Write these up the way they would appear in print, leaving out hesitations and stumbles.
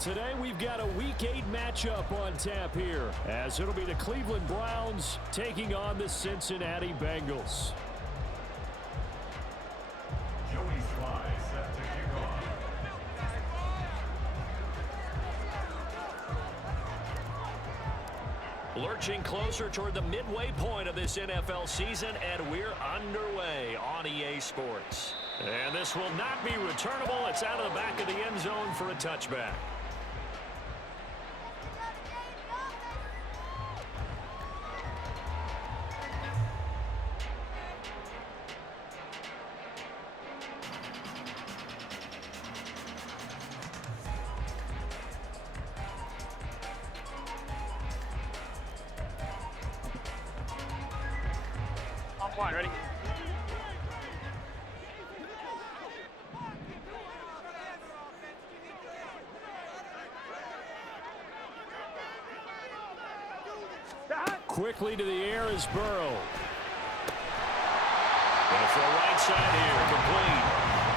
Today we've got a Week 8 matchup on tap here, as it'll be the Cleveland Browns taking on the Cincinnati Bengals. Lurching closer toward the midway point of this NFL season, and we're underway on EA Sports. And this will not be returnable. It's out of the back of the end zone for a touchback. One, ready? Quickly to the air is Burrow. Going to throw right side here, complete.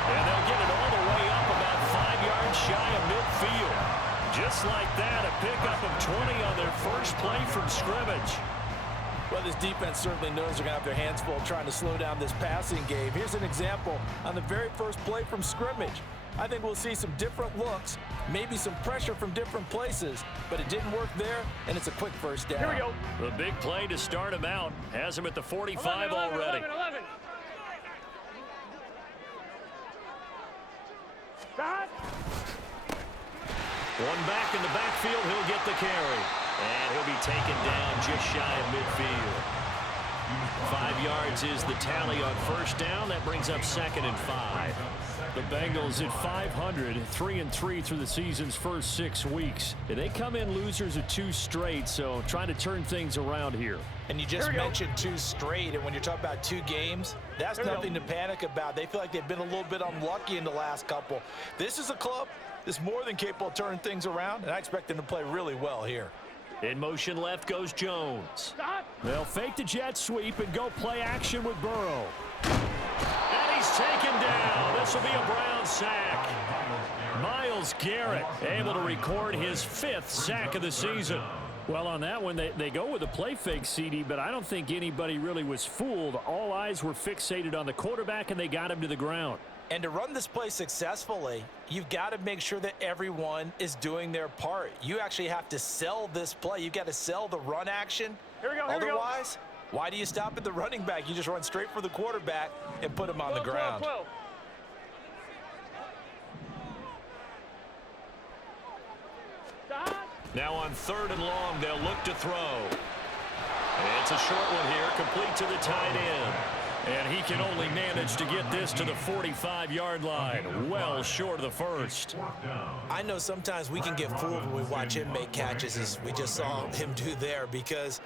And they'll get it all the way up about 5 yards shy of midfield. Just like that, a pickup of 20 on their first play from scrimmage. Well, this defense certainly knows they're going to have their hands full trying to slow down this passing game. Here's an example on the very first play from scrimmage. I think we'll see some different looks, maybe some pressure from different places, but it didn't work there, and it's a quick first down. Here we go. The big play to start him out. Has him at the 45 already. 11. One back in the backfield, he'll get the carry. And he'll be taken down just shy of midfield. 5 yards is the tally on first down. That brings up 2nd and 5. The Bengals at 500, 3-3 through the season's first 6 weeks. They come in losers of 2 straight, so trying to turn things around here. And you just mentioned 2 straight, and when you're talking about 2 games, that's nothing to panic about. They feel like they've been a little bit unlucky in the last couple. This is a club that's more than capable of turning things around, and I expect them to play really well here. In motion left goes Jones. They'll fake the jet sweep and go play action with Burrow. And he's taken down. This will be a Brown sack. Myles Garrett able to record his 5th sack of the season. Well, on that one, they go with a play fake, CD, but I don't think anybody really was fooled. All eyes were fixated on the quarterback, and they got him to the ground. And to run this play successfully, you've got to make sure that everyone is doing their part. You actually have to sell this play. You've got to sell the run action. Here we go. Otherwise, why do you stop at the running back? You just run straight for the quarterback and put him on the ground. 12. Now on 3rd and long, they'll look to throw. It's a short one here, complete to the tight end. And he can only manage to get this to the 45-yard line, well short of the first. I know sometimes we can get fooled when we watch him make catches, as we just saw him do there, because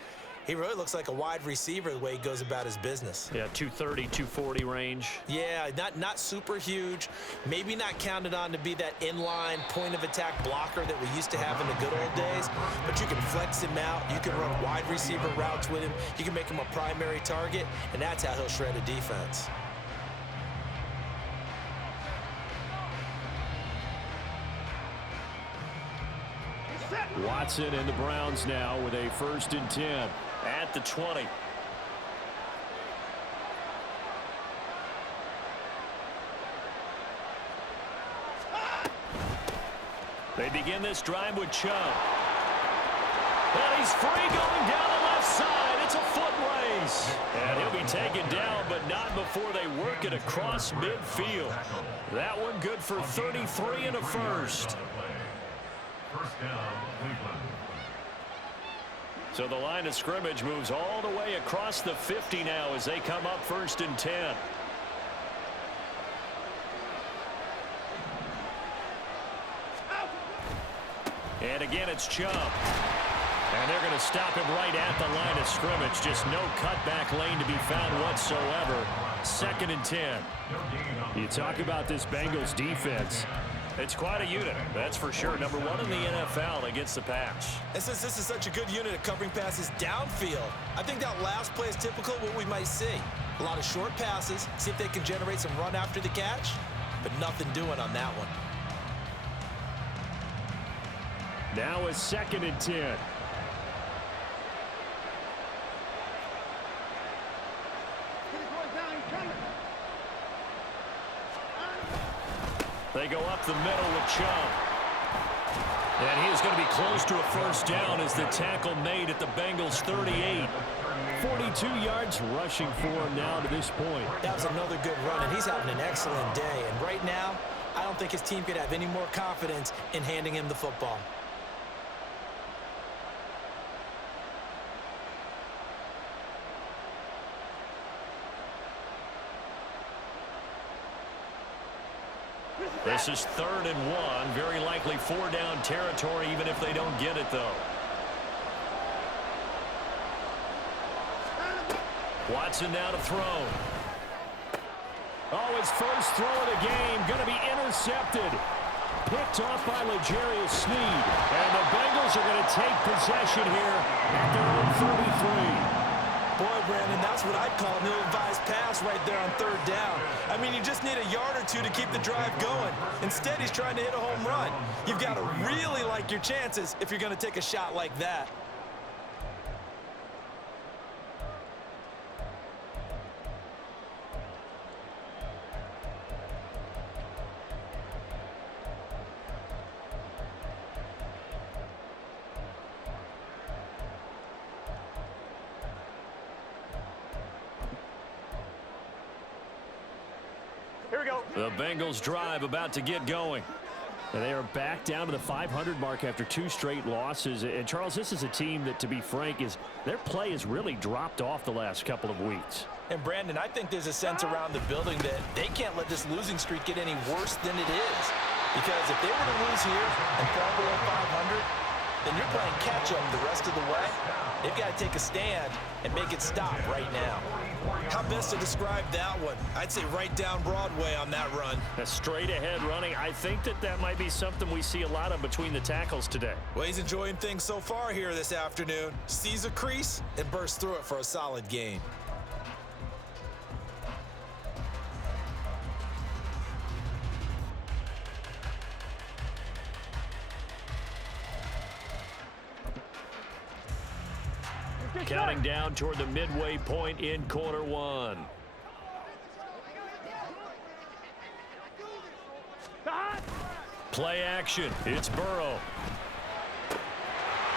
he really looks like a wide receiver the way he goes about his business. Yeah, 230, 240 range. Yeah, not super huge. Maybe not counted on to be that inline point-of-attack blocker that we used to have in the good old days. But you can flex him out. You can run wide receiver routes with him. You can make him a primary target, and that's how he'll shred a defense. Watson and the Browns now with a 1st and 10 at the 20. They begin this drive with Chubb. And he's free going down the left side. It's a foot race. And he'll be taken down, but not before they work it across midfield. That one good for 33 and a first. So the line of scrimmage moves all the way across the 50 now as they come up 1st and 10. And again, it's Chubb. And they're going to stop him right at the line of scrimmage. Just no cutback lane to be found whatsoever. 2nd and 10. You talk about this Bengals defense. It's quite a unit, that's for sure. Number 1 in the NFL against the pass. And since this is such a good unit at covering passes downfield, I think that last play is typical of what we might see. A lot of short passes, see if they can generate some run after the catch, but nothing doing on that one. Now a 2nd and 10. They go up the middle with Chubb. And he is going to be close to a first down as the tackle made at the Bengals' 38. 42 yards rushing for him now to this point. That was another good run, and he's having an excellent day. And right now, I don't think his team could have any more confidence in handing him the football. This is 3rd and 1. Very likely 4-down territory, even if they don't get it, though. Watson now to throw. Oh, his first throw of the game going to be intercepted. Picked off by L'Jarius Sneed. And the Bengals are going to take possession here at their own 33. Boy, Brandon, that's what I'd call an ill-advised pass right there on 3rd down. I mean, you just need a yard or two to keep the drive going. Instead, he's trying to hit a home run. You've got to really like your chances if you're going to take a shot like that. The Bengals drive about to get going. And they are back down to the 500 mark after 2 straight losses. And, Charles, this is a team that, to be frank, their play has really dropped off the last couple of weeks. And, Brandon, I think there's a sense around the building that they can't let this losing streak get any worse than it is. Because if they were to lose here and fall below 500, then you're playing catch-up the rest of the way. They've got to take a stand and make it stop right now. How best to describe that one? I'd say right down Broadway on that run. A straight-ahead running. I think that might be something we see a lot of between the tackles today. Well, he's enjoying things so far here this afternoon. Sees a crease and bursts through it for a solid gain. Counting down toward the midway point in quarter 1. Play action. It's Burrow.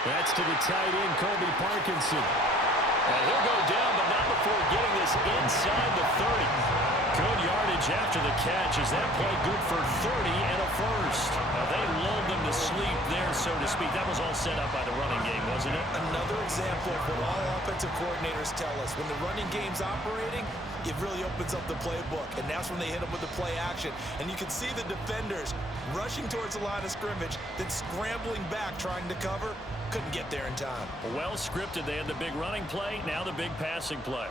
That's to the tight end, Colby Parkinson. And he'll go down, but not before getting this inside the 30. Good yardage after the catch. Is that play good for 30 and a first? They lulled them to sleep there, so to speak. That was all set up by the running game, wasn't it? Another example of what all offensive coordinators tell us. When the running game's operating, it really opens up the playbook, and that's when they hit them with the play action. And you can see the defenders rushing towards the line of scrimmage, then scrambling back trying to cover. Couldn't get there in time. Well scripted. They had the big running play, now the big passing play.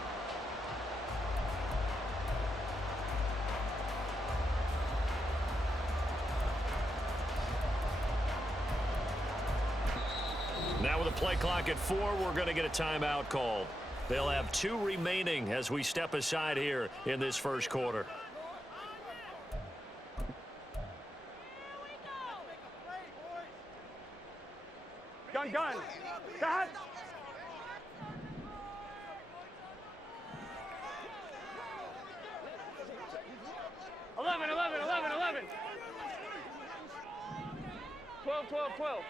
Now with a play clock at 4, we're going to get a timeout called. They'll have 2 remaining as we step aside here in this first quarter. Gun. Dad. 11. 12.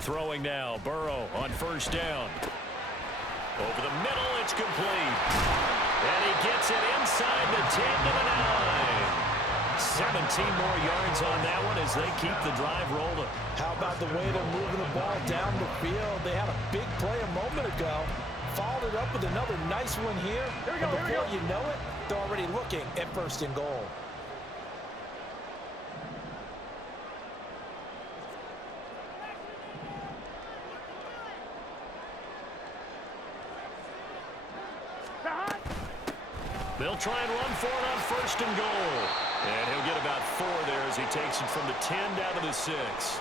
Throwing now, Burrow on first down. Over the middle, it's complete. And he gets it inside the 10 to the 9. 17 more yards on that one as they keep the drive rolling. How about the way they're moving the ball down the field? They had a big play a moment ago. Followed it up with another nice one here. And before you know it, they're already looking at 1st and goal. They'll try and run for it on 1st and goal. And he'll get about 4 there as he takes it from the 10 down to the 6.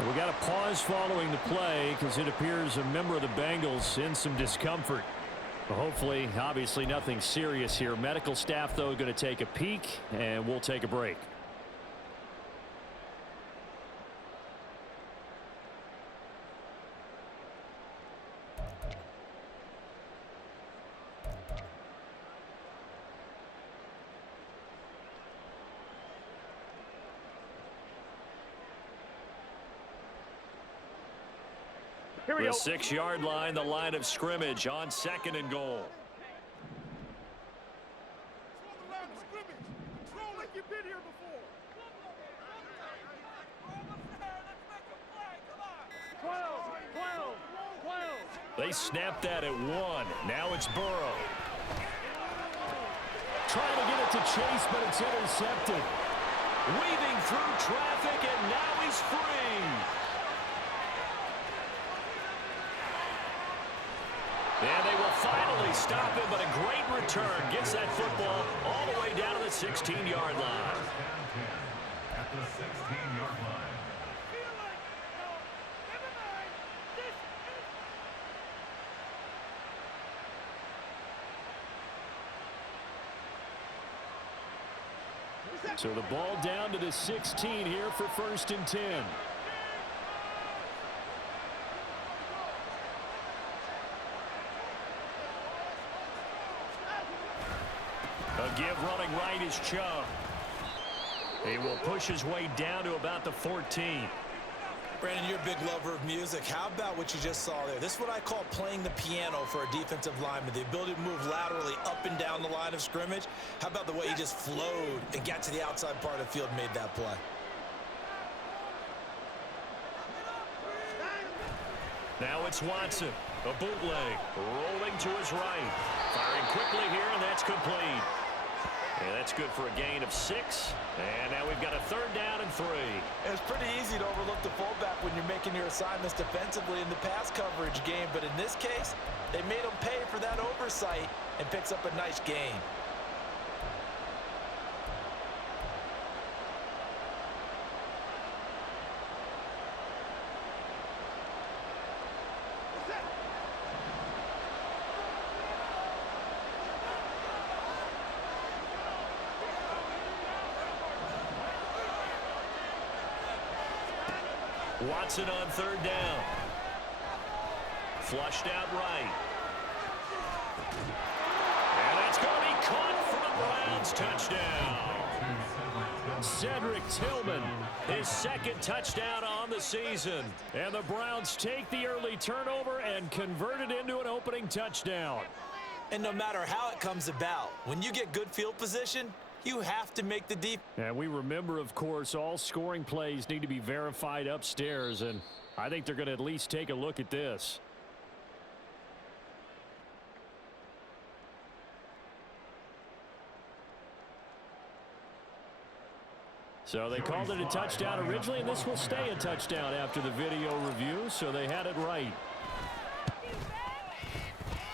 We got a pause following the play because it appears a member of the Bengals in some discomfort. Hopefully, obviously nothing serious here. Medical staff, though, going to take a peek, and we'll take a break. Here we The go. 6-yard line, the line of scrimmage on 2nd and goal. They snapped that at 1. Now it's Burrow. Trying to get it to Chase, but it's intercepted. Weaving through traffic, and now he's free. And they will finally stop him, but a great return. Gets that football all the way down to the 16-yard line. At the 16-yard line. So the ball down to the 16 here for 1st and 10. A give running right is Chubb. He will push his way down to about the 14. Brandon, you're a big lover of music. How about what you just saw there? This is what I call playing the piano for a defensive lineman. The ability to move laterally up and down the line of scrimmage. How about the way he just flowed and got to the outside part of the field and made that play? Now it's Watson. A bootleg. Rolling to his right. Firing quickly here, and that's complete. And that's good for a gain of 6. And now we've got a 3rd down and 3. It's pretty easy to overlook the fullback when you're making your assignments defensively in the pass coverage game. But in this case, they made him pay for that oversight and picks up a nice gain. Watson on 3rd down. Flushed out right. And that's going to be caught for the Browns. Touchdown. Cedric Tillman, his 2nd touchdown on the season. And the Browns take the early turnover and convert it into an opening touchdown. And no matter how it comes about, when you get good field position, you have to make the deep. And we remember, of course, all scoring plays need to be verified upstairs, and I think they're going to at least take a look at this. So they called it a touchdown originally, and this will stay a touchdown after the video review, so they had it right.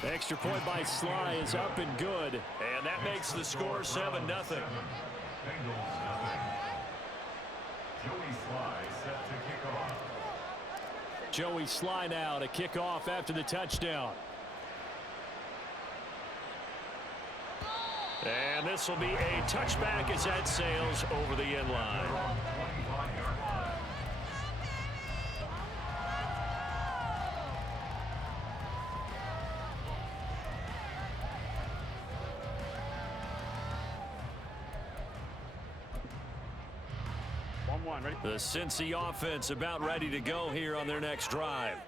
Extra point by Sly is up and good, and that makes the score 7-0. Joey Sly now to kick off after the touchdown. And this will be a touchback as that sails over the end line. Ready? The Cincy offense about ready to go here on their next drive.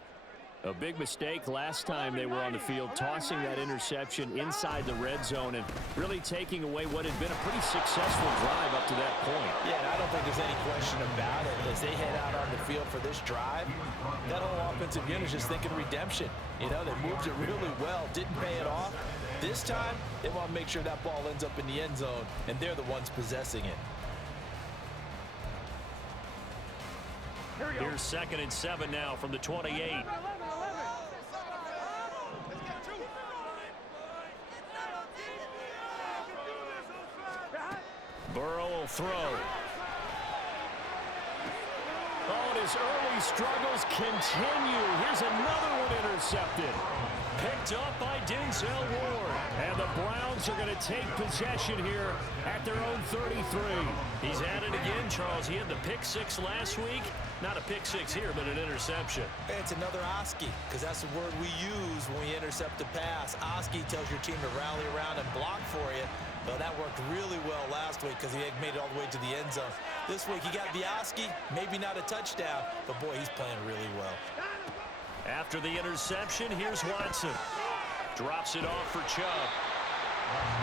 A big mistake last time they were on the field, tossing that interception inside the red zone and really taking away what had been a pretty successful drive up to that point. Yeah, and I don't think there's any question about it. As they head out on the field for this drive, that whole offensive unit is just thinking redemption. You know, they moved it really well, didn't pay it off. This time, they want to make sure that ball ends up in the end zone, and they're the ones possessing it. Here's 2nd and 7 now from the 28. Burrow will throw. Oh, and his early struggles continue. Here's another one intercepted. Picked up by Denzel Ward. And the Browns are going to take possession here at their own 33. He's at it again, Charles. He had the pick six last week. Not a pick six here, but an interception. It's another Oski, because that's the word we use when we intercept a pass. Oski tells your team to rally around and block for you. Well, that worked really well last week because he had made it all the way to the end zone. This week he got the Oski, maybe not a touchdown, but boy, he's playing really well. After the interception, here's Watson. Drops it off for Chubb.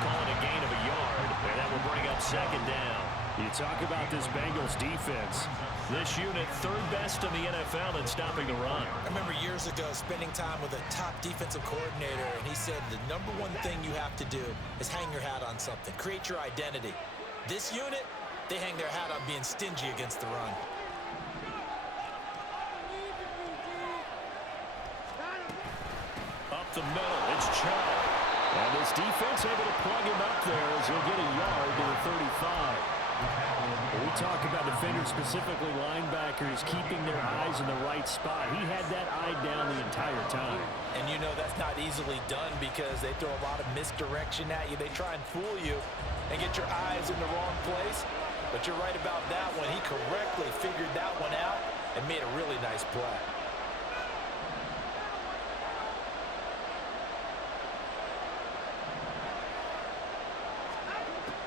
Calling a gain of a yard, and that will bring up second down. You talk about this Bengals defense. This unit, third best in the NFL in stopping the run. I remember years ago spending time with a top defensive coordinator, and he said the number one thing you have to do is hang your hat on something. Create your identity. This unit, they hang their hat on being stingy against the run. Up the middle, it's Chubb. And this defense able to plug him up there as he'll get a yard to the 35. When we talk about defenders, specifically linebackers, keeping their eyes in the right spot. He had that eye down the entire time. And you know that's not easily done because they throw a lot of misdirection at you. They try and fool you and get your eyes in the wrong place. But you're right about that one. He correctly figured that one out and made a really nice play.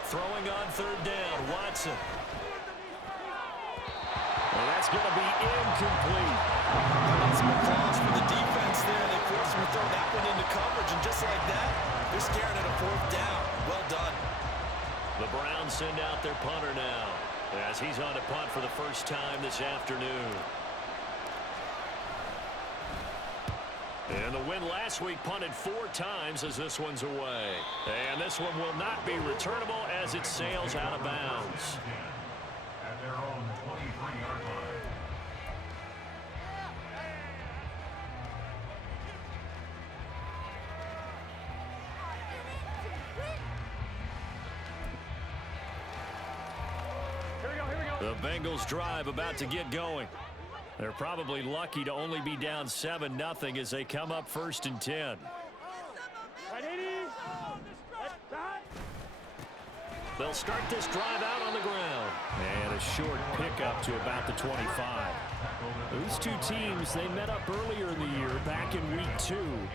Throwing on third down, Watson. And that's going to be incomplete. How about some applause for the defense there? They forced him to throw that one into coverage, and just like that, they're staring at a fourth down. Well done. The Browns send out their punter now as he's on to punt for the first time this afternoon. And the win last week punted 4 times as this one's away. And this one will not be returnable as it sails out of bounds. At their own 23-yard line. The Bengals drive about to get going. They're probably lucky to only be down 7-0 as they come up 1st and 10. They'll start this drive out on the ground. And a short pickup to about the 25. These two teams, they met up earlier in the year, back in week 2.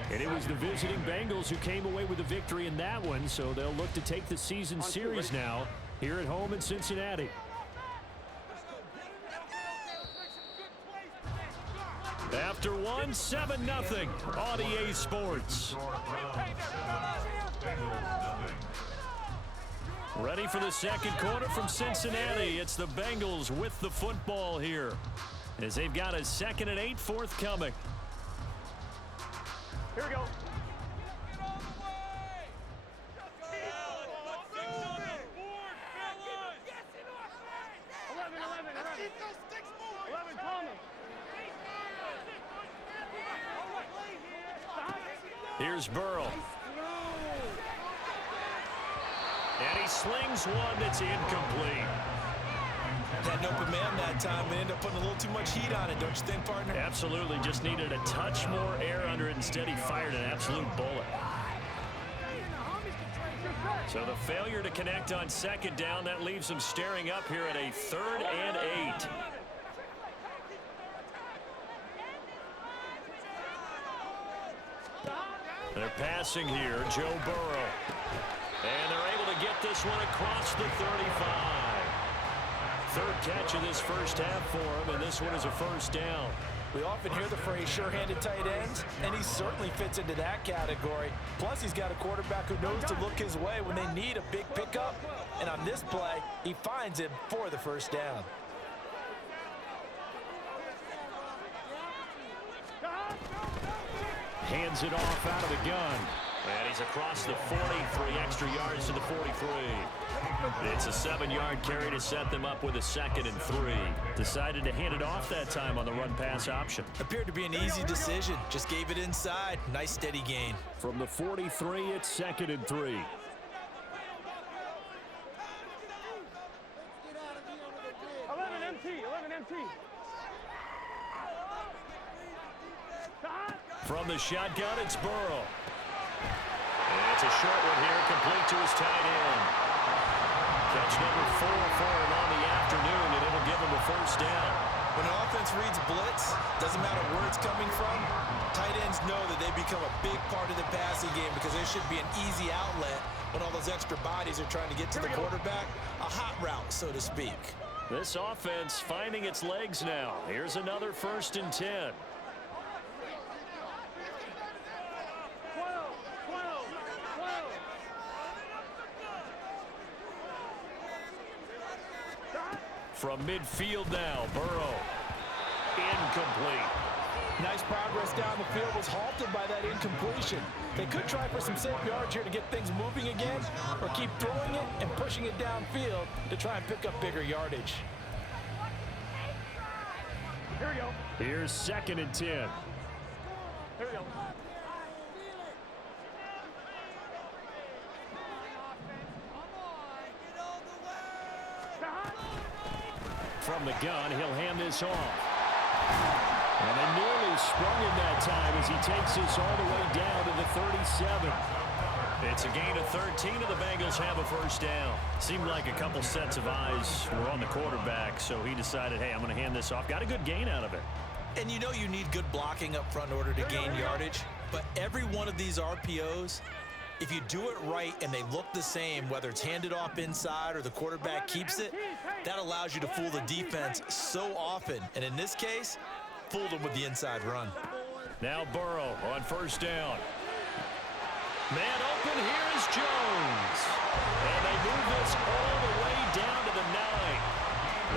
And it was the visiting Bengals who came away with a victory in that one, so they'll look to take the season series now here at home in Cincinnati. After one, 7-0 on EA Sports. Ready for the second quarter from Cincinnati. It's the Bengals with the football here as they've got a 2nd and 8 forthcoming. Here we go. Here's Burrow. And he slings one that's incomplete. Had an open man that time and ended up putting a little too much heat on it, don't you think, partner? Absolutely. Just needed a touch more air under it. Instead, he fired an absolute bullet. So the failure to connect on 2nd down, that leaves them staring up here at a 3rd and 8. They're passing here, Joe Burrow. And they're able to get this one across the 35. 3rd catch of this first half for him, and this one is a 1st down. We often hear the phrase sure-handed tight ends, and he certainly fits into that category. Plus, he's got a quarterback who knows to look his way when they need a big pickup. And on this play, he finds him for the 1st down. Hands it off out of the gun. And he's across the 40, 3 extra yards to the 43. It's a 7-yard carry to set them up with a 2nd and 3. Decided to hand it off that time on the run-pass option. Appeared to be an easy decision. Just gave it inside. Nice steady gain. From the 43, it's 2nd and 3. 11 MT, 11 MT. From the shotgun, it's Burrow. And it's a short one here, complete to his tight end. Catch number 4 for him on the afternoon, and it'll give him a first down. When an offense reads blitz, doesn't matter where it's coming from, tight ends know that they become a big part of the passing game because there should be an easy outlet when all those extra bodies are trying to get to the quarterback. A hot route, so to speak. This offense finding its legs now. Here's another 1st and 10. From midfield now, Burrow. Incomplete. Nice progress down the field was halted by that incompletion. They could try for some safe yards here to get things moving again, or keep throwing it and pushing it downfield to try and pick up bigger yardage. Here we go. Here's 2nd and 10. Here we go. From the gun, he'll hand this off. And they nearly sprung him that time as he takes this all the way down to the 37. It's a gain of 13, and the Bengals have a first down. Seemed like a couple sets of eyes were on the quarterback, so he decided, hey, I'm going to hand this off. Got a good gain out of it. And you know you need good blocking up front in order to gain yardage. But every one of these RPOs, if you do it right and they look the same, whether it's handed off inside or the quarterback keeps it, that allows you to fool the defense so often. And in this case, fooled them with the inside run. Now Burrow on first down. Man open, here is Jones. And they move this all the way down to the 9.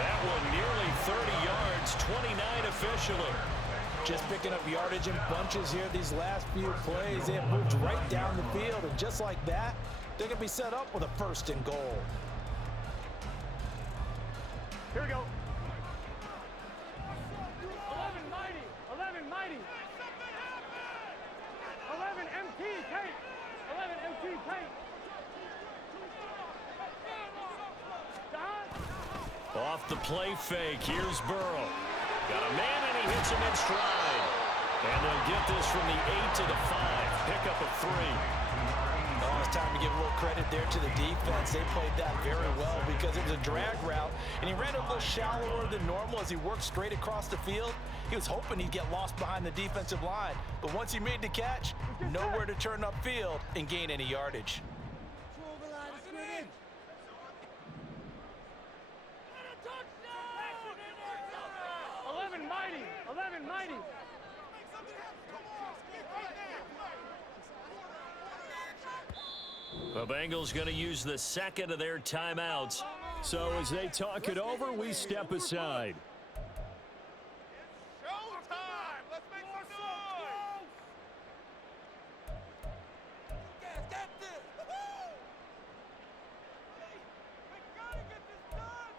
That one nearly 30 yards, 29 officially. Just picking up yardage in bunches here these last few plays. They have moved right down the field, and just like that, they're going to be set up with a 1st and goal. Here we go. 11 mighty. 11 mighty. 11 MT tape. 11 MT tape. Off the play fake, here's Burrow. Got a man, and he hits him in stride. And they'll get this from the 8 to the 5. Pick up a 3. Oh, it's time to give a little credit there to the defense. They played that very well because it was a drag route, and he ran a little shallower than normal as he worked straight across the field. He was hoping he'd get lost behind the defensive line, but once he made the catch, nowhere to turn upfield and gain any yardage. 11 mighty. 11 mighty. The Bengals going to use the 2nd of their timeouts. So as they talk it over, we step aside. Showtime! Let's make some noise! Get this! Woo-hoo! We gotta get this done!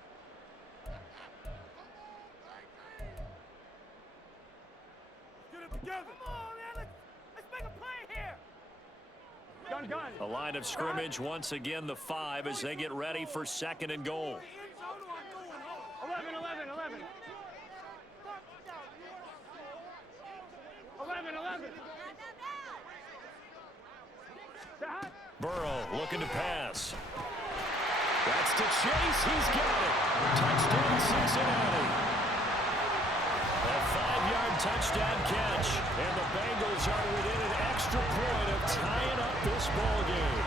Get it together! Come on, man! Let's make a play here! Gun, gun. A line of scrimmage, once again the 5 as they get ready for 2nd and goal. 11, 11, 11. 11, 11. Burrow looking to pass. That's to Chase. He's got it. Touchdown, Cincinnati. A 5-yard touchdown catch. And the Bengals are within an extra point of tying up this ball game.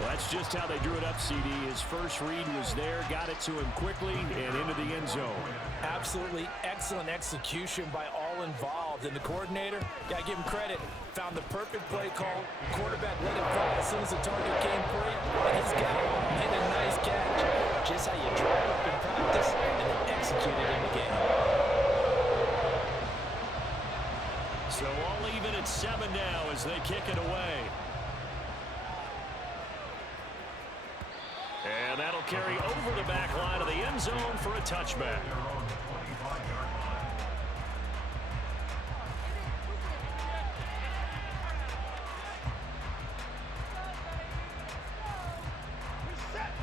That's just how they drew it up, CD. His first read was there, got it to him quickly, and into the end zone. Absolutely excellent execution by all involved. And the coordinator, got to give him credit, found the perfect play call. Quarterback let it fall as soon as the target came free. And he's got it. Hit a nice catch. Just how you draw it up in practice and then execute it in the game. So all even at 7 now as they kick it away. And that'll carry over the back line of the end zone for a touchback.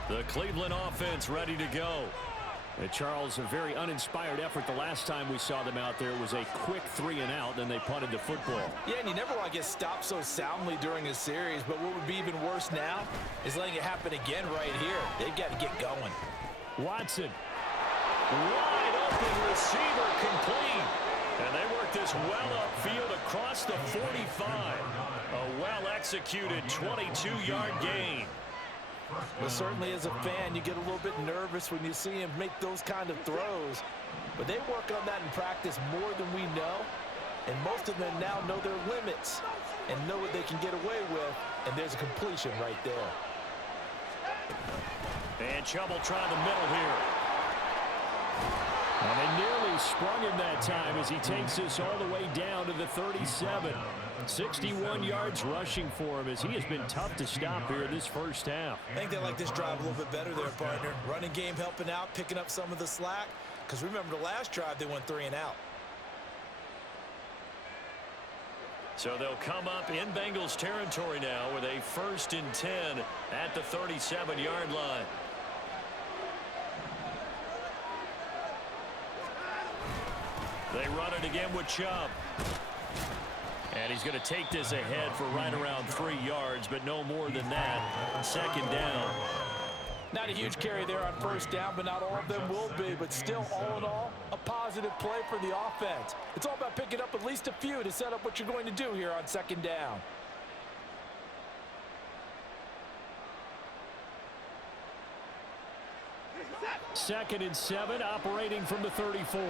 The Cleveland offense ready to go. Charles, a very uninspired effort the last time we saw them out there. It was a quick 3-and-out, then they punted the football. Yeah, and you never want to get stopped so soundly during a series, but what would be even worse now is letting it happen again right here. They've got to get going. Watson. Wide open receiver complete. And they work this well upfield across the 45. A well-executed 22-yard gain. Well, certainly as a fan, you get a little bit nervous when you see him make those kind of throws. But they work on that in practice more than we know. And most of them now know their limits and know what they can get away with. And there's a completion right there. And Chubb will try the middle here. And they nearly sprung him that time as he takes this all the way down to the 37. 61 yards rushing for him as he has been tough to stop here this first half. I think they like this drive a little bit better there, partner. Running game helping out, picking up some of the slack. Because remember the last drive, they went 3-and-out. So they'll come up in Bengals territory now with a 1st and 10 at the 37-yard line. They run it again with Chubb. And he's going to take this ahead for right around 3 yards, but no more than that. 2nd down. Not a huge carry there on 1st down, but not all of them will be. But still, all in all, a positive play for the offense. It's all about picking up at least a few to set up what you're going to do here on 2nd down. Second and 7, operating from the 34.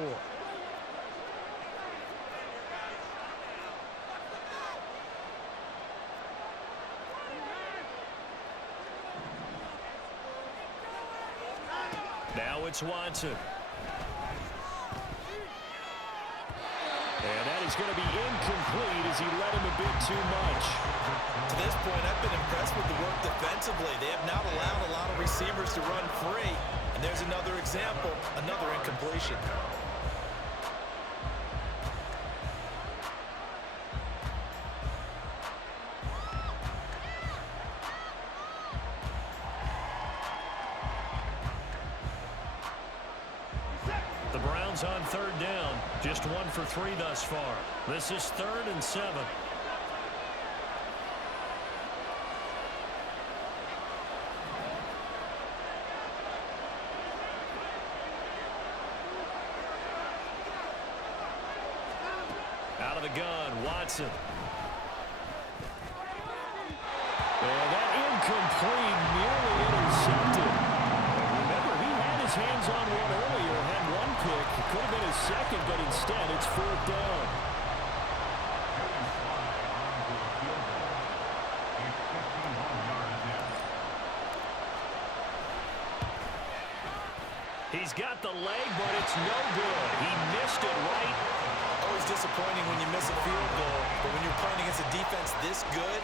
Now it's Watson. And that is going to be incomplete as he led him a bit too much. To this point, I've been impressed with the work defensively. They have not allowed a lot of receivers to run free. And there's another example, another incompletion. The Browns on 3rd down. Just 1 for 3 thus far. This is 3rd and 7. Out of the gun, Watson. And that incomplete, nearly intercepted. Remember, he had his hands on one earlier, had one pick. It could have been his second, but instead it's 4th down. He's got the leg, but it's no good. He missed it right. Always disappointing when you miss a field goal, but when you're playing against a defense this good,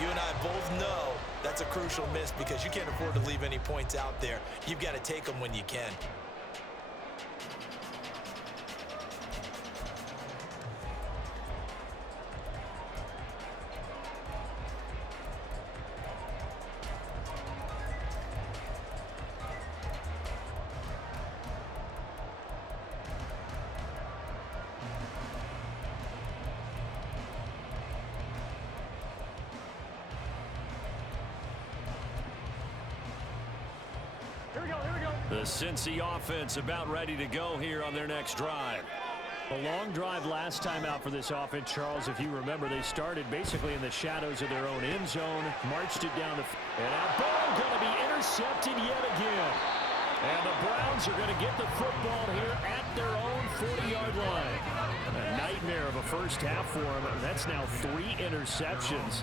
you and I both know that's a crucial miss because you can't afford to leave any points out there. You've got to take them when you can. The Cincy offense about ready to go here on their next drive. A long drive last time out for this offense, Charles. If you remember, they started basically in the shadows of their own end zone, marched it down the and now ball going to be intercepted yet again. And the Browns are going to get the football here at their own 40-yard line. A nightmare of a first half for him. That's now 3 interceptions.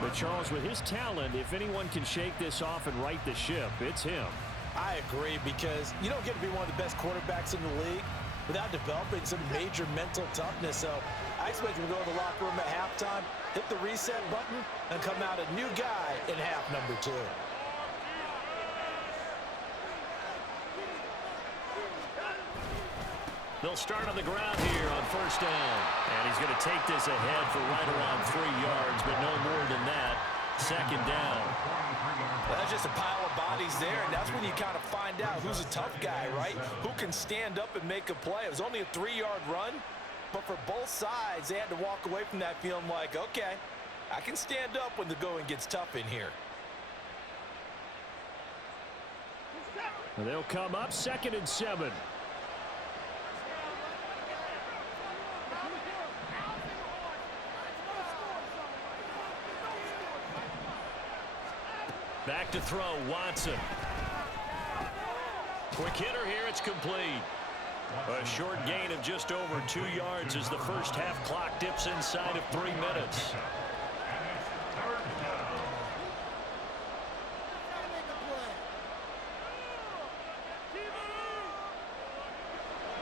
But Charles, with his talent, if anyone can shake this off and right the ship, it's him. I agree, because you don't get to be one of the best quarterbacks in the league without developing some major mental toughness. So I expect him to go to the locker room at halftime, hit the reset button, and come out a new guy in half number 2. They'll start on the ground here on 1st down. And he's going to take this ahead for right around 3 yards, but no more than that. 2nd down. Well, that's just a pile of bodies there, and that's when you you kind of find out who's a tough guy, right? Who can stand up and make a play. It was only a 3-yard run, but for both sides, they had to walk away from that feeling like, okay, I can stand up when the going gets tough in here. And they'll come up 2nd and 7. Back to throw, Watson. Quick hitter here, it's complete. A short gain of just over 2 yards as the first half clock dips inside of 3 minutes.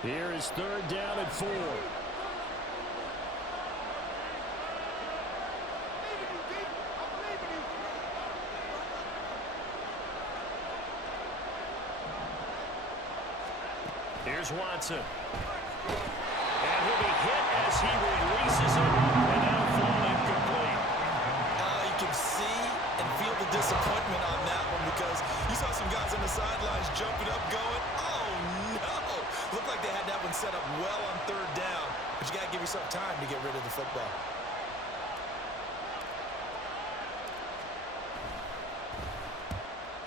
Here is 3rd down and 4. Here's Watson. And he'll be hit as he releases it, and that'll fall incomplete. You can see and feel the disappointment on that one because you saw some guys on the sidelines jumping up going, oh no! Looked like they had that one set up well on 3rd down, but you got to give yourself time to get rid of the football.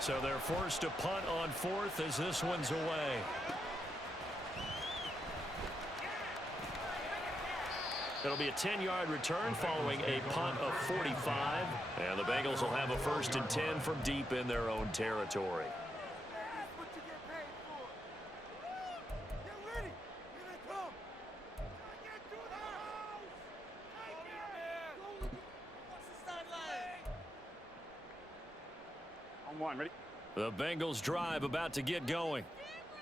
So they're forced to punt on 4th as this one's away. It'll be a 10-yard return following a punt of 45. And the Bengals will have a 1st and 10 from deep in their own territory. What you get paid for? Get ready. Here they come. Get to the house. Take it. What's the sideline? On 1, ready? The Bengals drive about to get going.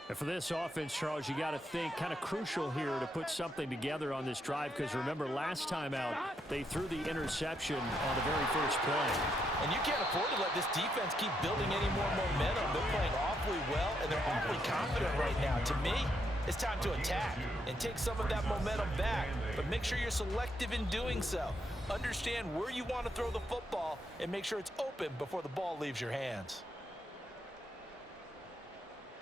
And for this offense, Charles, you got to think kind of crucial here to put something together on this drive because remember last time out they threw the interception on the very first play. And you can't afford to let this defense keep building any more momentum. They're playing awfully well and they're awfully confident right now. To me, it's time to attack and take some of that momentum back, but make sure you're selective in doing so. Understand where you want to throw the football and make sure it's open before the ball leaves your hands.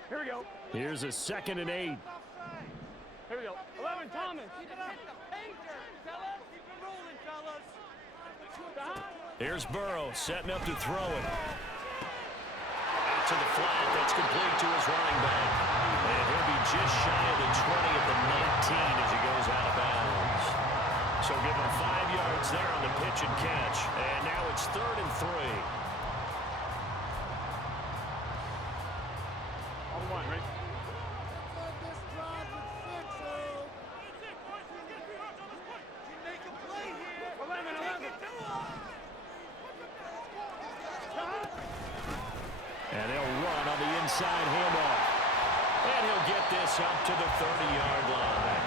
Here we go. Here's a 2nd and 8. Here we go. 11, Thomas. Keep it rolling, fellas. Here's Burrow setting up to throw it. Out to the flat. That's complete to his running back. And he'll be just shy of the 20 at the 19 as he goes out of bounds. So give him 5 yards there on the pitch and catch. And now it's 3rd and 3. On 1, ready? And they'll run on the inside handoff. And he'll get this up to the 30-yard line.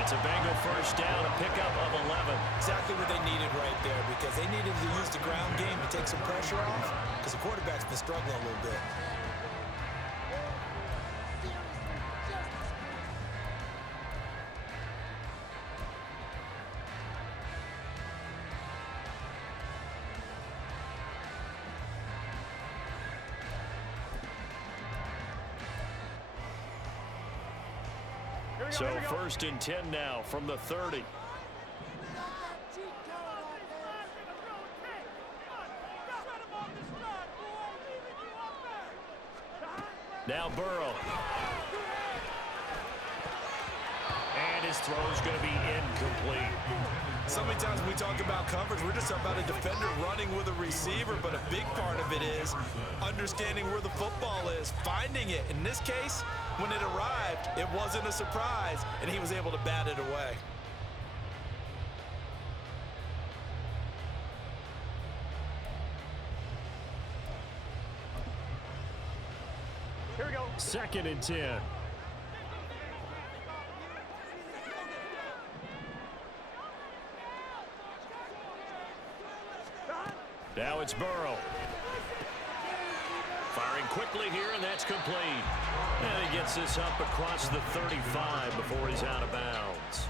It's a Bengal 1st down, a pickup of 11. Exactly what they needed right there because they needed to use the ground game to take some pressure off because the quarterback's been struggling a little bit. So 1st and 10 now from the 30. Now Burrow. And his throw is going to be incomplete. So many times when we talk about coverage, we're just talking about a defender running with a receiver, but a big part of it is understanding where the football is, finding it. In this case, when it arrived, it wasn't a surprise, and he was able to bat it away. Here we go. 2nd and 10. Now it's Burrow. Firing Firing quickly here, and that's complete. And he gets this up across the 35 before he's out of bounds.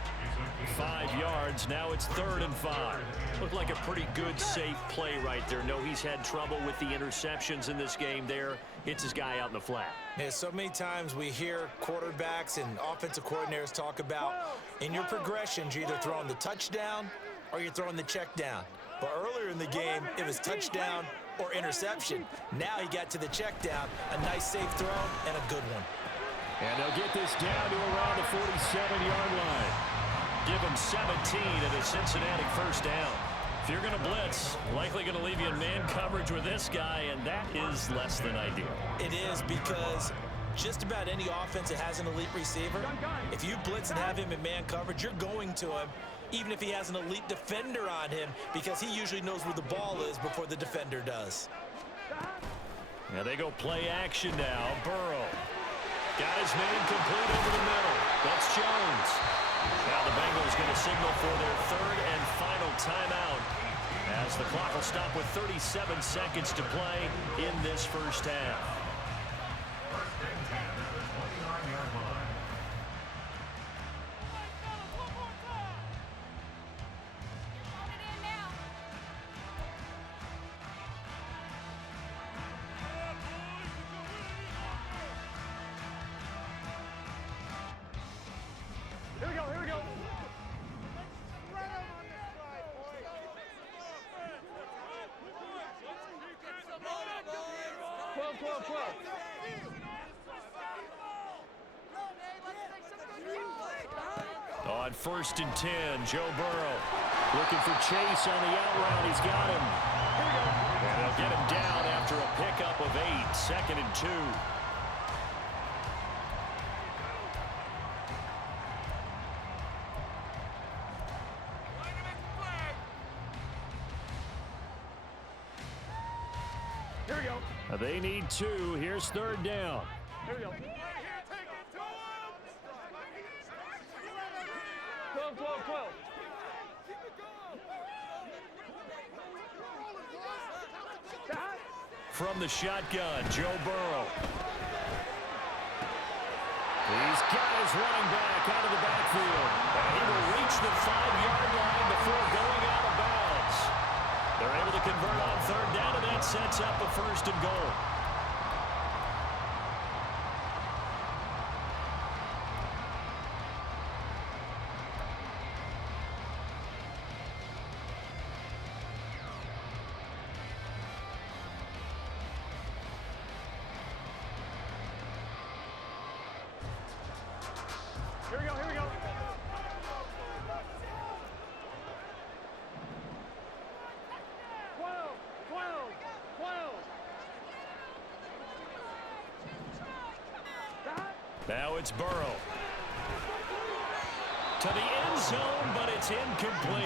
5 yards. Now it's 3rd and 5. Looked like a pretty good, safe play right there. No, he's had trouble with the interceptions in this game there. Hits his guy out in the flat. Yeah, so many times we hear quarterbacks and offensive coordinators talk about in your progressions, you're either throwing the touchdown or you're throwing the check down. But earlier in the game, it was touchdown or interception. Now he got to the check down. A nice, safe throw and a good one. And they'll get this down to around the 47-yard line. Give him 17 at a Cincinnati first down. If you're going to blitz, likely going to leave you in man coverage with this guy, and that is less than ideal. It is, because just about any offense that has an elite receiver, if you blitz and have him in man coverage, you're going to him, even if he has an elite defender on him, because he usually knows where the ball is before the defender does. Now they go play action now. Burrow got his man complete over the middle. That's Jones. Now the Bengals going to signal for their 3rd and final timeout as the clock will stop with 37 seconds to play in this first half. First and 10 at the 29-yard line. Here we go, here we go. On 1st and 10, Joe Burrow looking for Chase on the out route. He's got him. And they'll get him down after a pickup of 8. 2nd and 2. Here we go. They need 2. Here's 3rd down. Here we go. 12, 12, 12. From the shotgun, Joe Burrow. He's got his running back out of the backfield. And he will reach the 5-yard line before going out of bounds. They're able to convert on 3rd down, and that sets up a 1st and goal. Here we go, here we go. Now it's Burrow. To the end zone, but it's incomplete.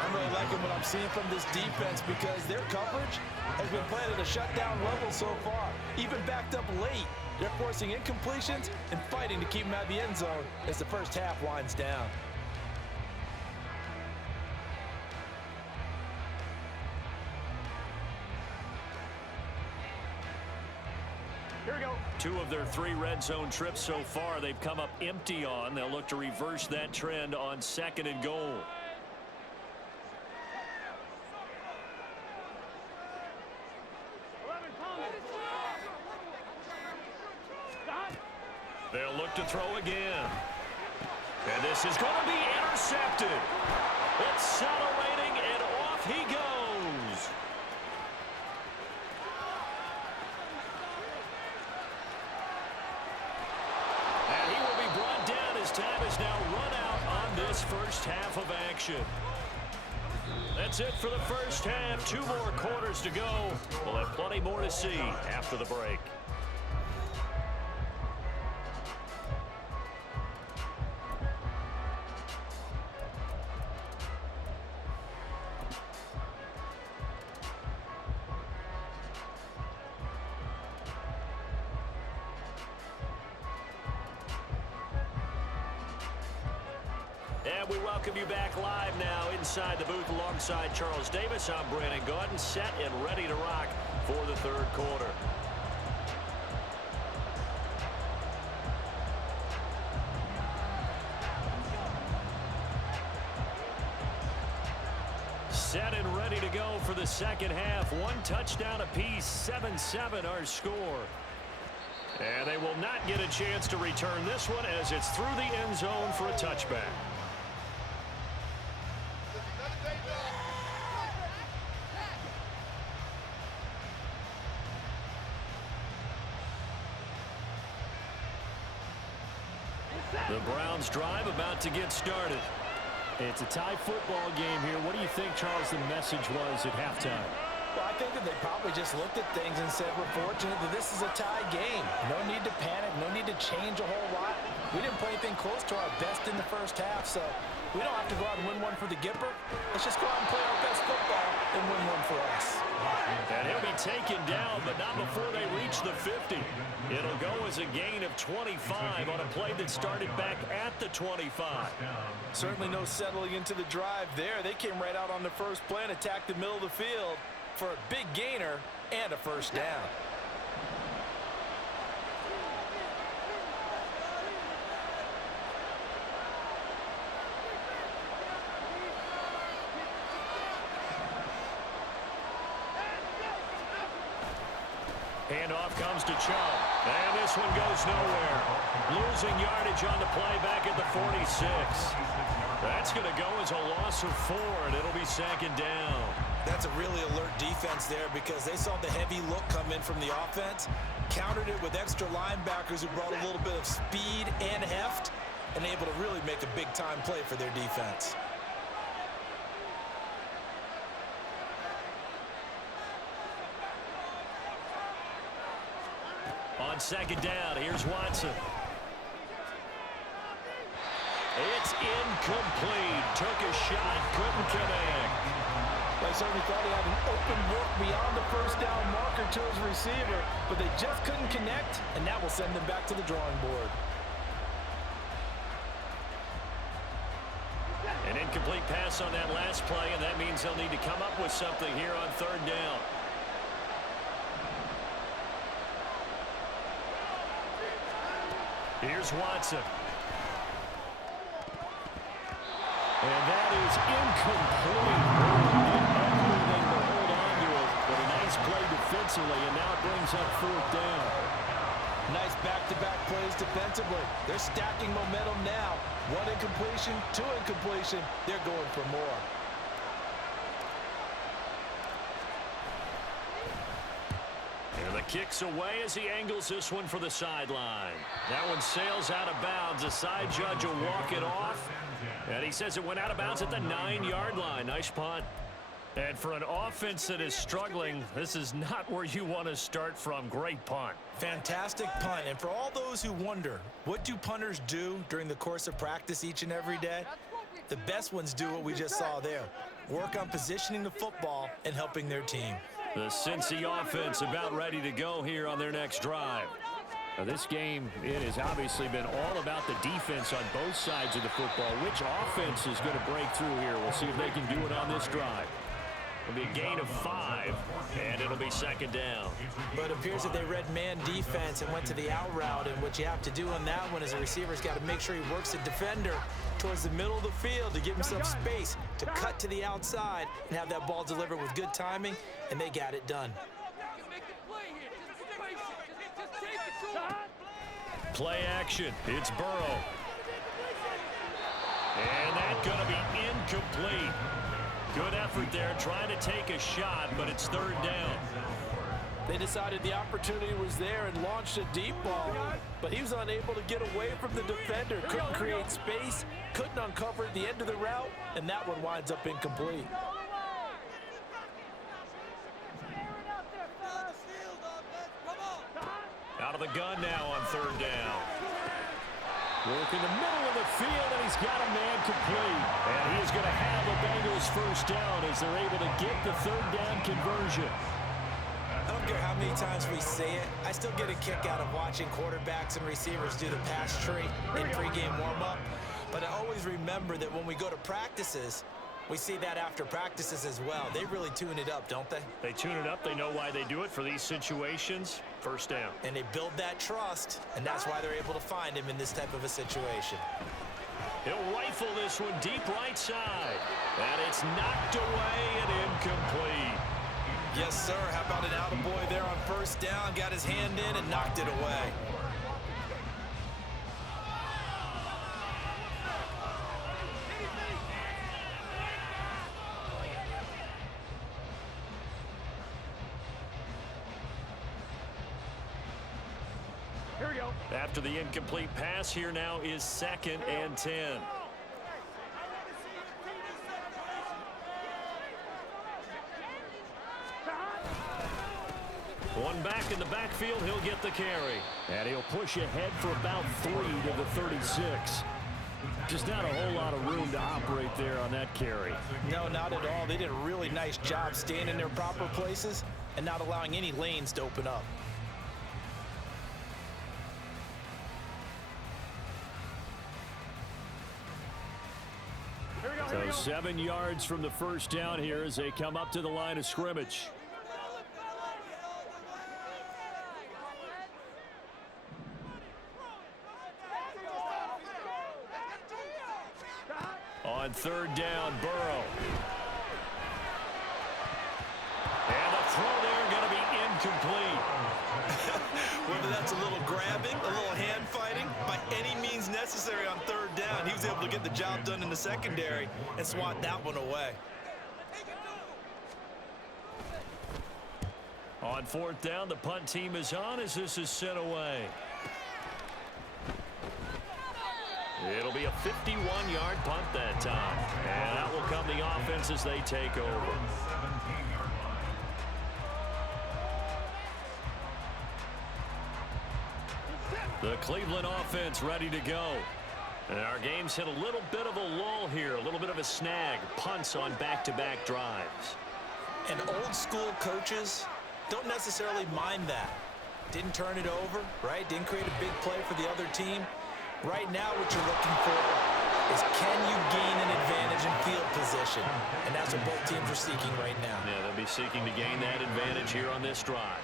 I'm really liking what I'm seeing from this defense because their coverage has been played at a shutdown level so far. Even backed up late, they're forcing incompletions and fighting to keep them out of the end zone as the first half winds down. Here we go. 2 of their 3 red zone trips so far they've come up empty on. They'll look to reverse that trend on 2nd and goal. They'll look to throw again. And this is going to be intercepted. Accelerating, and off he goes. And he will be brought down as time is now run out on this first half of action. That's it for the first half. 2 more quarters to go. We'll have plenty more to see after the break. And we welcome you back live now inside the booth alongside Charles Davis. I'm Brandon Gaudin, set and ready to rock for the 3rd quarter. Set and ready to go for the second half. One touchdown apiece, 7-7 our score. And they will not get a chance to return this one as it's through the end zone for a touchback. The Browns drive about to get started. It's a tie football game here. What do you think, Charles, the message was at halftime? Well, I think that they probably just looked at things and said, we're fortunate that this is a tie game. No need to panic. No need to change a whole lot. We didn't play anything close to our best in the first half, so we don't have to go out and win one for the Gipper. Let's just go out and play our best football and win one for us. And he'll be taken down, but not before they reach the 50. It'll go as a gain of 25 on a play that started back at the 25. Certainly no settling into the drive there. They came right out on the first play and attacked the middle of the field for a big gainer and a first down. Handoff comes to Chubb. And this one goes nowhere. Losing yardage on the play back at the 46. That's going to go as a loss of 4, and it'll be second down. That's a really alert defense there because they saw the heavy look come in from the offense, countered it with extra linebackers who brought a little bit of speed and heft, and able to really make a big-time play for their defense. On second down, here's Watson. It's incomplete. Took a shot, couldn't connect. I certainly thought he had an open look beyond the first down marker to his receiver, but they just couldn't connect, and that will send them back to the drawing board. An incomplete pass on that last play, and that means they'll need to come up with something here on third down. Here's Watson. And that is incomplete. Everything to hold on to it, but a nice play defensively, and now it brings up fourth down. Nice back-to-back plays defensively. They're stacking momentum now. 1 incompletion, 2 incompletion. They're going for more. And the kick's away as he angles this one for the sideline. That one sails out of bounds. The side judge will walk it off. And he says it went out of bounds at the 9-yard line. Nice punt. And for an offense that is struggling, this is not where you want to start from. Great punt. Fantastic punt. And for all those who wonder, what do punters do during the course of practice each and every day? The best ones do what we just saw there. Work on positioning the football and helping their team. The Cincy offense about ready to go here on their next drive. Now this game, it has obviously been all about the defense on both sides of the football. Which offense is going to break through here? We'll see if they can do it on this drive. It'll be a gain of 5, and it'll be second down. But it appears that they read man defense and went to the out route, and what you have to do on that one is a receiver's got to make sure he works the defender towards the middle of the field to give himself space to cut to the outside and have that ball delivered with good timing, and they got it done. Play action. It's Burrow. And that's going to be incomplete. Good effort there, trying to take a shot, but it's third down. They decided the opportunity was there and launched a deep ball, but he was unable to get away from the defender. Couldn't create space, couldn't uncover the end of the route, and that one winds up incomplete. Out of the gun now on third down. Work in the middle of the field, and he's got a man complete. And he is going to have a Bengals first down as they're able to get the third down conversion. I don't care how many times we say it, I still get a kick out of watching quarterbacks and receivers do the pass tree in pregame warm-up. But I always remember that when we go to practices, we see that after practices as well. They really tune it up, don't they? They tune it up. They know why they do it for these situations. First down. And they build that trust, and that's why they're able to find him in this type of a situation. He'll rifle this one deep right side. And it's knocked away and incomplete. Yes, sir. How about an attaboy there on first down? Got his hand in and knocked it away. Here we go. After the incomplete pass, here now is 2nd and 10. One back in the backfield, he'll get the carry. And he'll push ahead for about 3 to the 36. Just not a whole lot of room to operate there on that carry. No, not at all. They did a really nice job staying in their proper places and not allowing any lanes to open up. So 7 yards from the first down here as they come up to the line of scrimmage. On 3rd down, Burrow. And the throw there going to be incomplete. Whether that's a little grabbing, a little hand fighting, by any means necessary on 3rd down, he was able to get the job done in the secondary and swat that one away. On 4th down, the punt team is on as this is sent away. It'll be a 51-yard punt that time. And out will come the offense as they take over. The Cleveland offense ready to go. And our game's hit a little bit of a lull here, a little bit of a snag. Punts on back-to-back drives. And old-school coaches don't necessarily mind that. Didn't turn it over, right? Didn't create a big play for the other team. Right now what you're looking for is can you gain an advantage in field position? And that's what both teams are seeking right now. Yeah, they'll be seeking to gain that advantage here on this drive.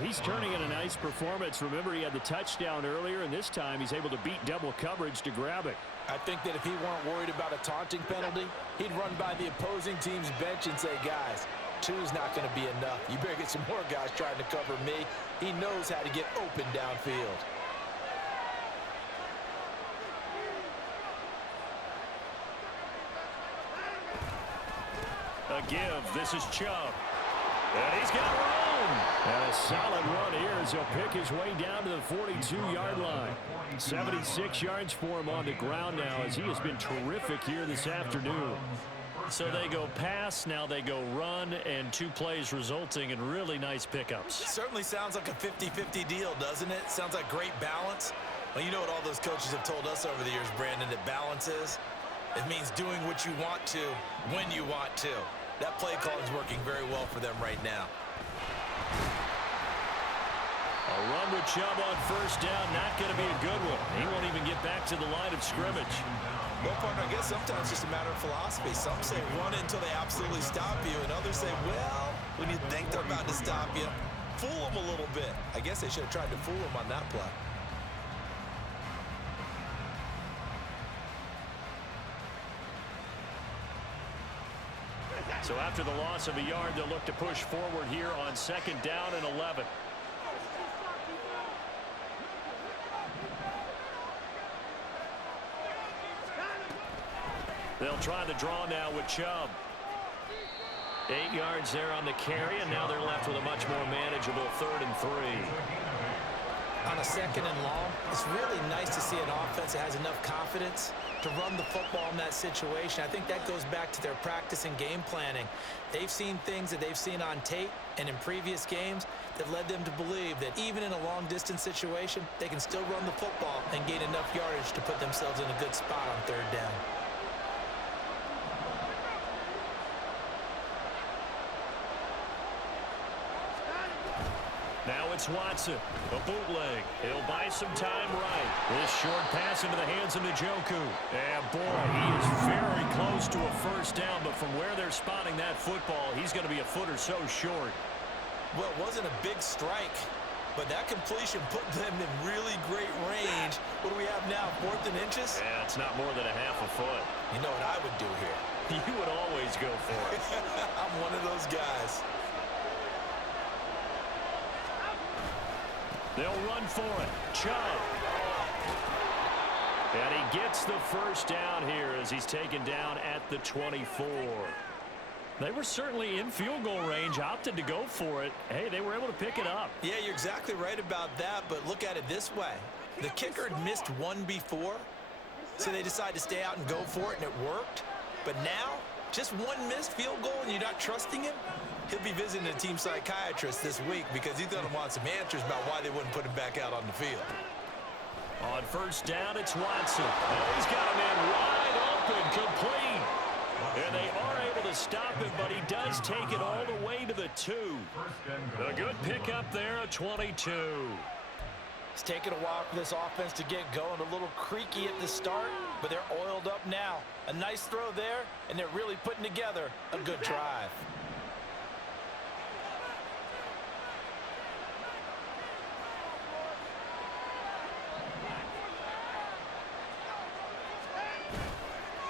He's turning in a nice performance. Remember, he had the touchdown earlier, and this time he's able to beat double coverage to grab it. I think that if he weren't worried about a taunting penalty, he'd run by the opposing team's bench and say, guys, 2's not going to be enough. You better get some more guys trying to cover me. He knows how to get open downfield. A give. This is Chubb. And he's got room. And a solid run here as he'll pick his way down to the 42-yard line. 76 yards for him on the ground now as he has been terrific here this afternoon. So they go pass, now they go run, and 2 plays resulting in really nice pickups. It certainly sounds like a 50-50 deal, doesn't it? Sounds like great balance. Well, you know what all those coaches have told us over the years, Brandon, that balance is? It means doing what you want to when you want to. That play call is working very well for them right now. A run with Chubb on first down, not going to be a good one. He won't even get back to the line of scrimmage. Well, partner, I guess sometimes it's just a matter of philosophy. Some say run until they absolutely stop you, and others say, well, when you think they're about to stop you, fool them a little bit. I guess they should have tried to fool them on that play. So after the loss of a yard, they'll look to push forward here on 2nd down and 11. They'll try the draw now with Chubb. 8 yards there on the carry, and now they're left with a much more manageable 3rd and 3. On a 2nd and long, it's really nice to see an offense that has enough confidence to run the football in that situation. I think that goes back to their practice and game planning. They've seen things that they've seen on tape and in previous games that led them to believe that even in a long-distance situation, they can still run the football and gain enough yardage to put themselves in a good spot on 3rd down. Now it's Watson, a bootleg. He'll buy some time right. This short pass into the hands of Njoku. And boy, he is very close to a first down, but from where they're spotting that football, he's going to be a foot or so short. Well, it wasn't a big strike, but that completion put them in really great range. What do we have now, 4th and inches? Yeah, it's not more than a half a foot. You know what I would do here? You would always go for it. I'm one of those guys. They'll run for it. Chubb. And he gets the first down here as he's taken down at the 24. They were certainly in field goal range, opted to go for it. Hey, they were able to pick it up. Yeah, you're exactly right about that, but look at it this way. The kicker had missed one before, so they decided to stay out and go for it, and it worked. But now, just one missed field goal and you're not trusting him? He'll be visiting a team psychiatrist this week because he's going to want some answers about why they wouldn't put him back out on the field. On first down, it's Watson. Oh, he's got him in wide open, complete. And they are able to stop him, but he does take it all the way to the 2. A good pickup there, a 22. It's taken a while for this offense to get going. A little creaky at the start, but they're oiled up now. A nice throw there, and they're really putting together a good drive.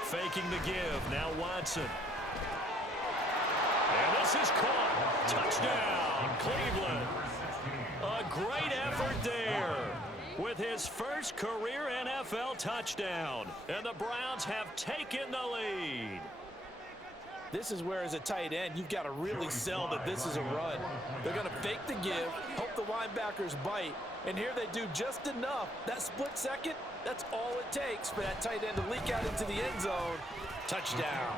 Faking the give. Now Watson. And this is caught. Touchdown, Cleveland. A great effort there with his first career NFL touchdown. And the Browns have taken the lead. This is where, as a tight end, you've got to really sell that this is a run. They're going to fake the give, hope the linebackers bite, and here they do just enough. That split second, that's all it takes for that tight end to leak out into the end zone. Touchdown.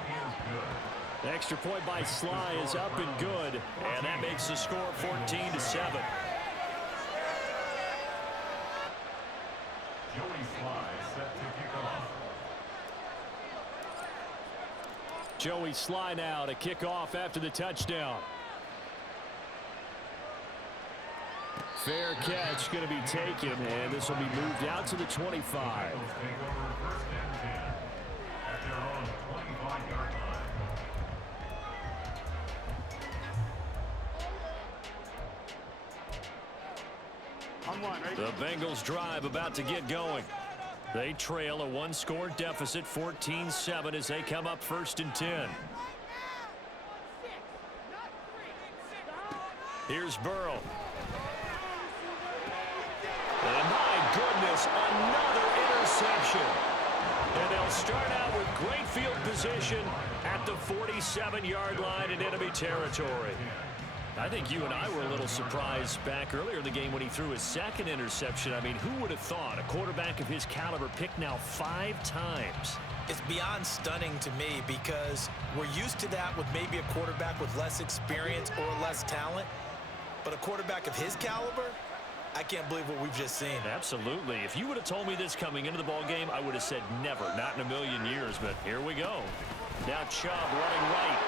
The extra point by Sly is up and good, and that makes the score 14-7. Joey Sly set to kick off. Joey Sly now to kick off after the touchdown. Fair catch going to be taken, and this will be moved out to the 25. Take over 1st and 10 at their own 25-yard line. The Bengals drive about to get going. They trail a one-score deficit, 14-7, as they come up 1st and 10. Here's Burrow. And my goodness, another interception. And they'll start out with great field position at the 47-yard line in enemy territory. I think you and I were a little surprised back earlier in the game when he threw his second interception. I mean, who would have thought a quarterback of his caliber picked now 5 times? It's beyond stunning to me because we're used to that with maybe a quarterback with less experience or less talent. But a quarterback of his caliber, I can't believe what we've just seen. Absolutely. If you would have told me this coming into the ball game, I would have said never, not in a million years. But here we go. Now Chubb running right.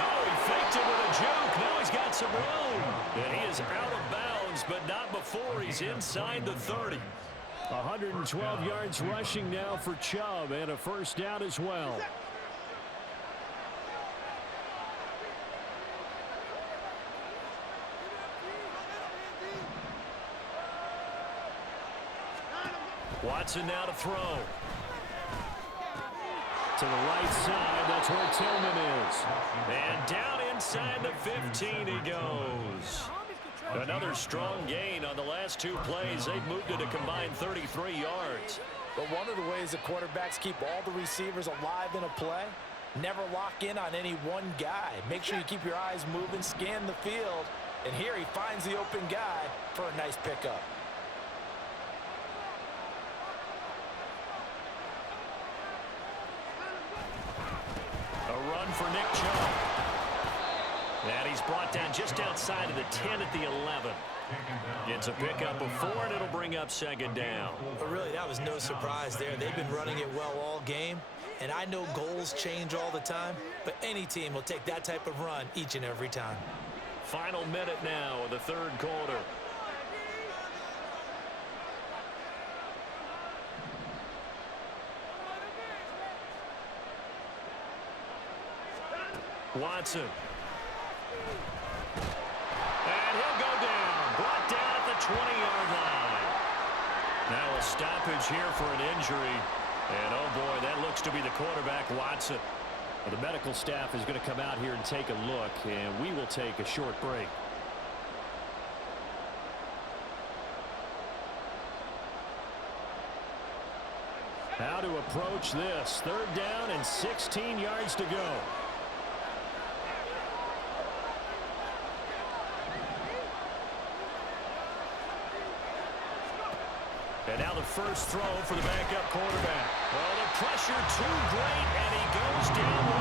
Oh, he faked it with a juke. Now he's got some room. And he is out of bounds, but not before he's inside the 30. 112 yards rushing now for Chubb, and a first down as well. Watson now to throw. To the right side, that's where Tillman is. And down inside the 15 he goes. Another strong gain on the last 2 plays. They've moved it a combined 33 yards. But one of the ways the quarterbacks keep all the receivers alive in a play, never lock in on any one guy. Make sure you keep your eyes moving, scan the field. And here he finds the open guy for a nice pickup. A run for Nick Chubb. And he's brought down just outside of the 10 at the 11. It's a pickup of 4, and it'll bring up second down. But really, that was no surprise there. They've been running it well all game. And I know goals change all the time, but any team will take that type of run each and every time. Final minute now of the third quarter. Watson. And he'll go stoppage here for an injury. And, oh, boy, that looks to be the quarterback, Watson. Well, the medical staff is going to come out here and take a look, and we will take a short break. How to approach this. 3rd down and 16 yards to go. And now the first throw for the backup quarterback. Well, the pressure too great, and he goes down